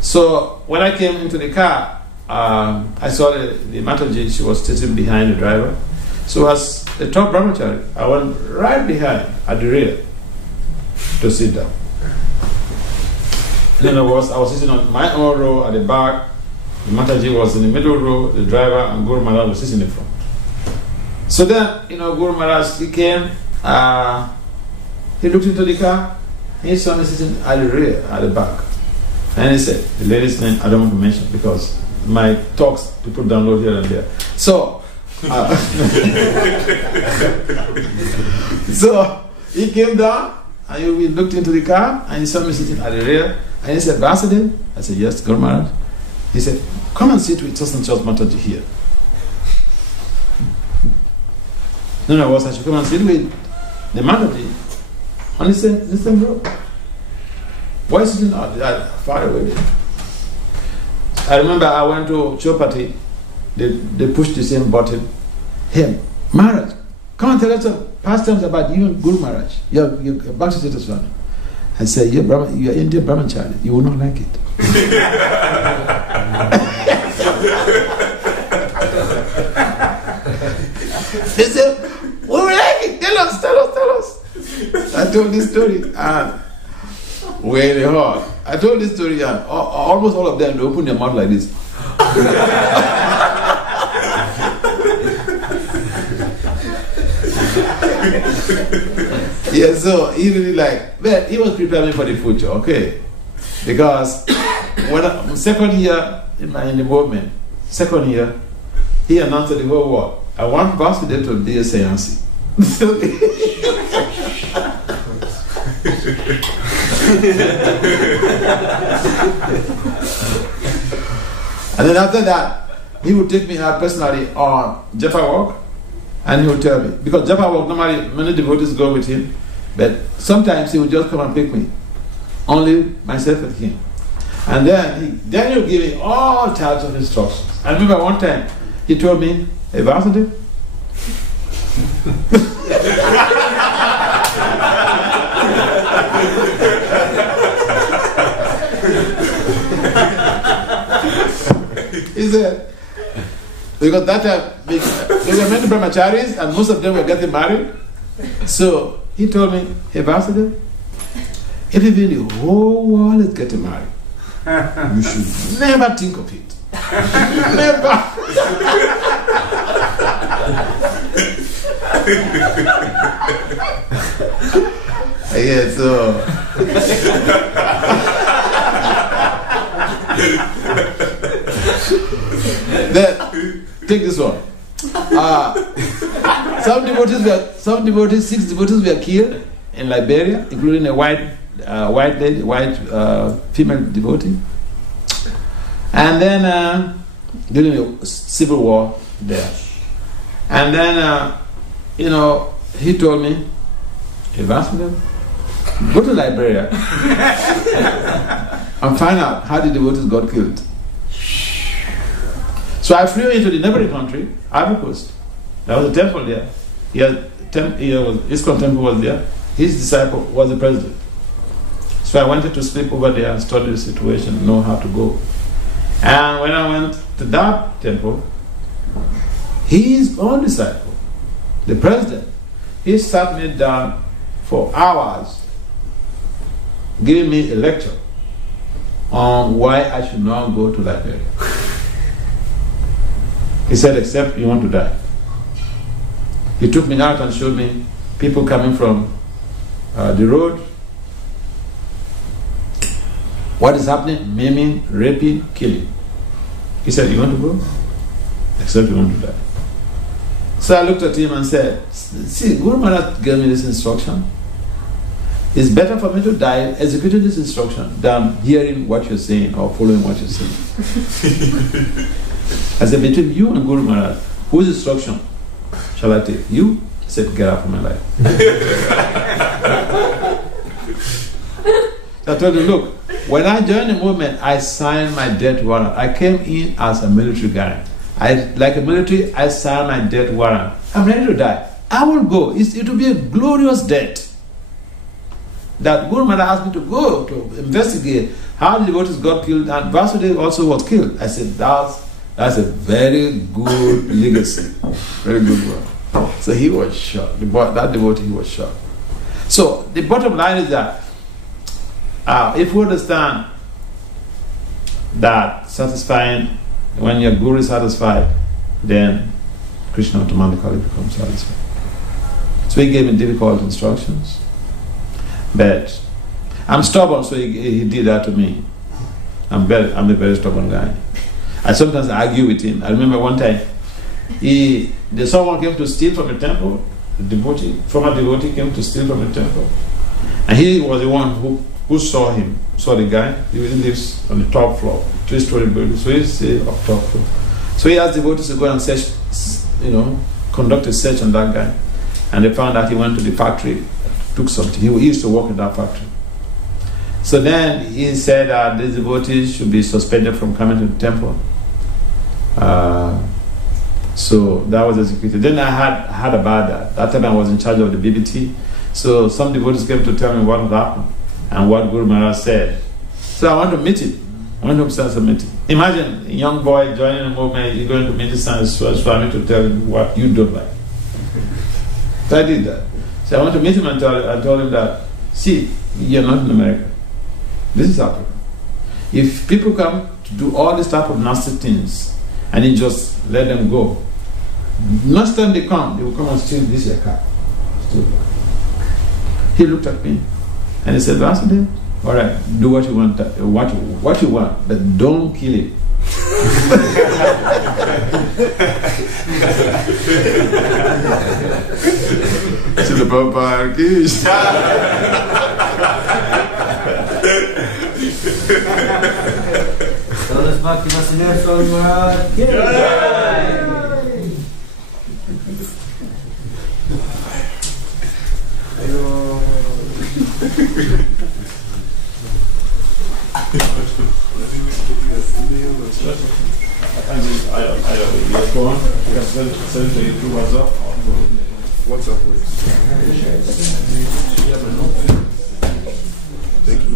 So when I came into the car, I saw the Mataji. She was sitting behind the driver. So as a top brahmachari, I went right behind at the rear to sit down. Then I was sitting on my own row at the back. The Mataji was in the middle row, the driver and Guru Maharaj was sitting in the front. So then, Guru Maharaj, he came, he looked into the car, and he saw me sitting at the rear, at the back. And he said, the lady's name I don't want to mention because my talks people download here and there. So, so he came down, and we looked into the car, and he saw me sitting at the rear, and he said, Vasudeva? I said, yes, Guru Maharaj. He said, come and sit with us and Charles Mataji here. I should come and sit with the Mataji. And he said, listen, bro, why is it not far away? I remember I went to Chopati, they pushed the same button. Hey, Maharaj, come and tell us some pastimes about you and Guru Maharaj. You're Bhakti Vasudeva Swami. I said, you're Indian brahmachari, you will not like it. He said, we will like it, tell us. I told this story and very hard. I told this story and almost all of them, they open their mouth like this. Yeah, so he really but he was preparing for the future, okay? Because when second year in the movement, he announced to the whole world, I want Vasudeva to be a seance. And then after that, he would take me out personally on Japa walk, and he would tell me, because Japa walk normally many devotees go with him, but sometimes he would just come and pick me, only myself and him. And then he would give me all types of instructions. I remember one time he told me, hey Vasudeva, he said, because that time there were many brahmacharis and most of them were getting married. So he told me, hey Vasudeva, if even the whole world is getting married, you should never think of it. Never. Yeah, so then take this one. Some devotees, 6 devotees were killed in Liberia, including a white female devotee. And then during the civil war there. And then, he told me, hey, Vasudeva, go to Liberia and find out how the devotees got killed. So I flew into the neighboring country, Ivory Coast. There was a temple there. ISKCON temple was there. His disciple was the president. So I wanted to sleep over there and study the situation, know how to go. And when I went to that temple, his own disciple, the president, he sat me down for hours, giving me a lecture on why I should not go to Liberia. He said, except you want to die. He took me out and showed me people coming from the road. What is happening? Maiming, raping, killing. He said, you want to go? Except you want to die. So I looked at him and said, see, Guru Maharaj gave me this instruction. It's better for me to die executing this instruction than hearing what you're saying or following what you're saying. I said, between you and Guru Maharaj, whose instruction shall I take? You? I said, get out of my life. So I told him, look, when I joined the movement, I signed my death warrant. I came in as a military guy. Like a military, I signed my death warrant. I'm ready to die. I will go. It will be a glorious death. That Guru Maharaj asked me to go to investigate how the devotees got killed, and Vasudeva also was killed. I said, that's a very good legacy. Very good one. So he was shocked. That devotee, he was shocked. So the bottom line is that if you understand that satisfying, when your guru is satisfied, then Krishna automatically becomes satisfied. So he gave me difficult instructions. But I'm stubborn, so he did that to me. I'm a very stubborn guy. I sometimes argue with him. I remember one time, someone came to steal from a temple. Former devotee came to steal from a temple. And he was the one who saw him, saw the guy. He lives on the top floor, 3-story building. So he's up top floor. So he asked devotees to go and search, conduct a search on that guy. And they found out he went to the factory, took something. He used to work in that factory. So then he said that these devotees should be suspended from coming to the temple. So that was executed. Then I heard about that. That time I was in charge of the BBT. So some devotees came to tell me what had happened and what Guru Maharaj said. So I went to meet him. I went to start a meeting. Imagine a young boy joining a movement, you're going to meet the Swami to tell him what you don't like. So I did that. So I went to meet him and told him that, see, you're not in America. This is Africa. If people come to do all this type of nasty things and you just let them go, next time they will come and steal this your car. He looked at me and he said, Vasudeva, all right, do what you want, what you want, but don't kill it. Srila Prabhupada ki Bhakti Vasudeva Swami ki What's up with? Thank you,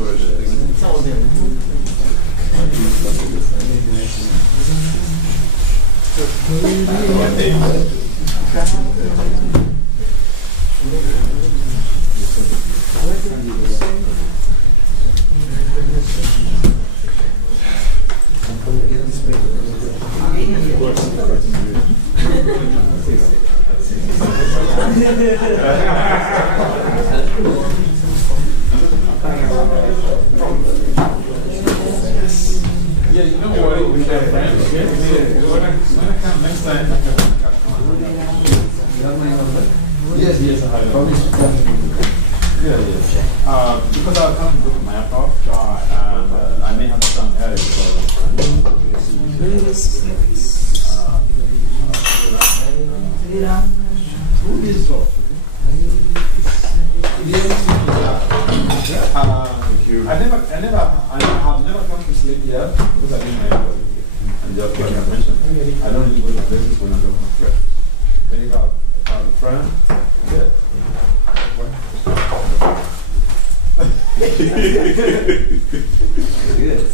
don't worry, we have friends. When I come next time, yes, I promise. Because I'll come with my approach, and I may have some areas. I have never come to sleep here because I didn't my body. And just like I mentioned, I don't really go to places when I don't have friends. When you have a friend, yeah. Yes.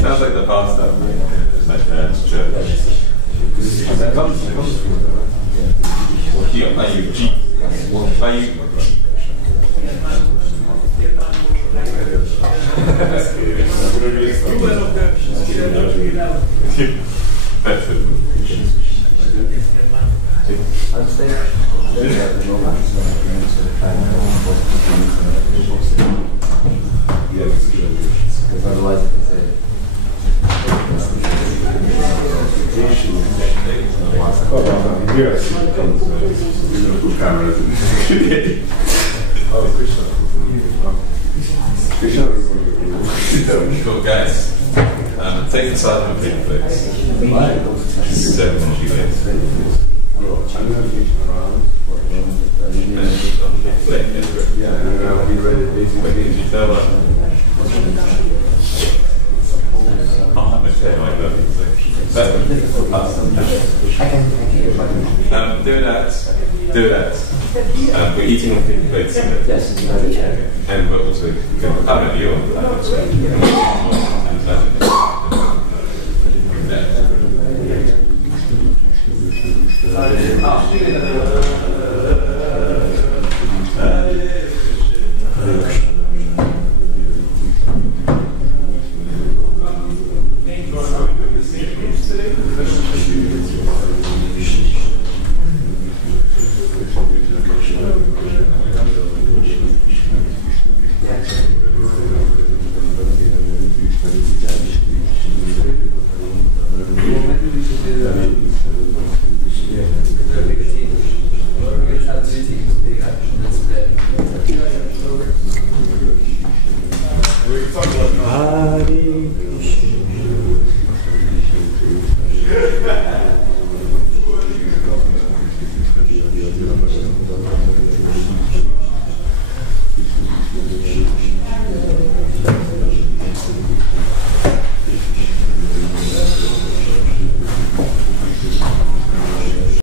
Sounds like the pastor at my parents' church. Cool, guys. Take the side of the big place. 7 energy gates. Do that. We're eating on 50 plates. Yes. And we're also Hari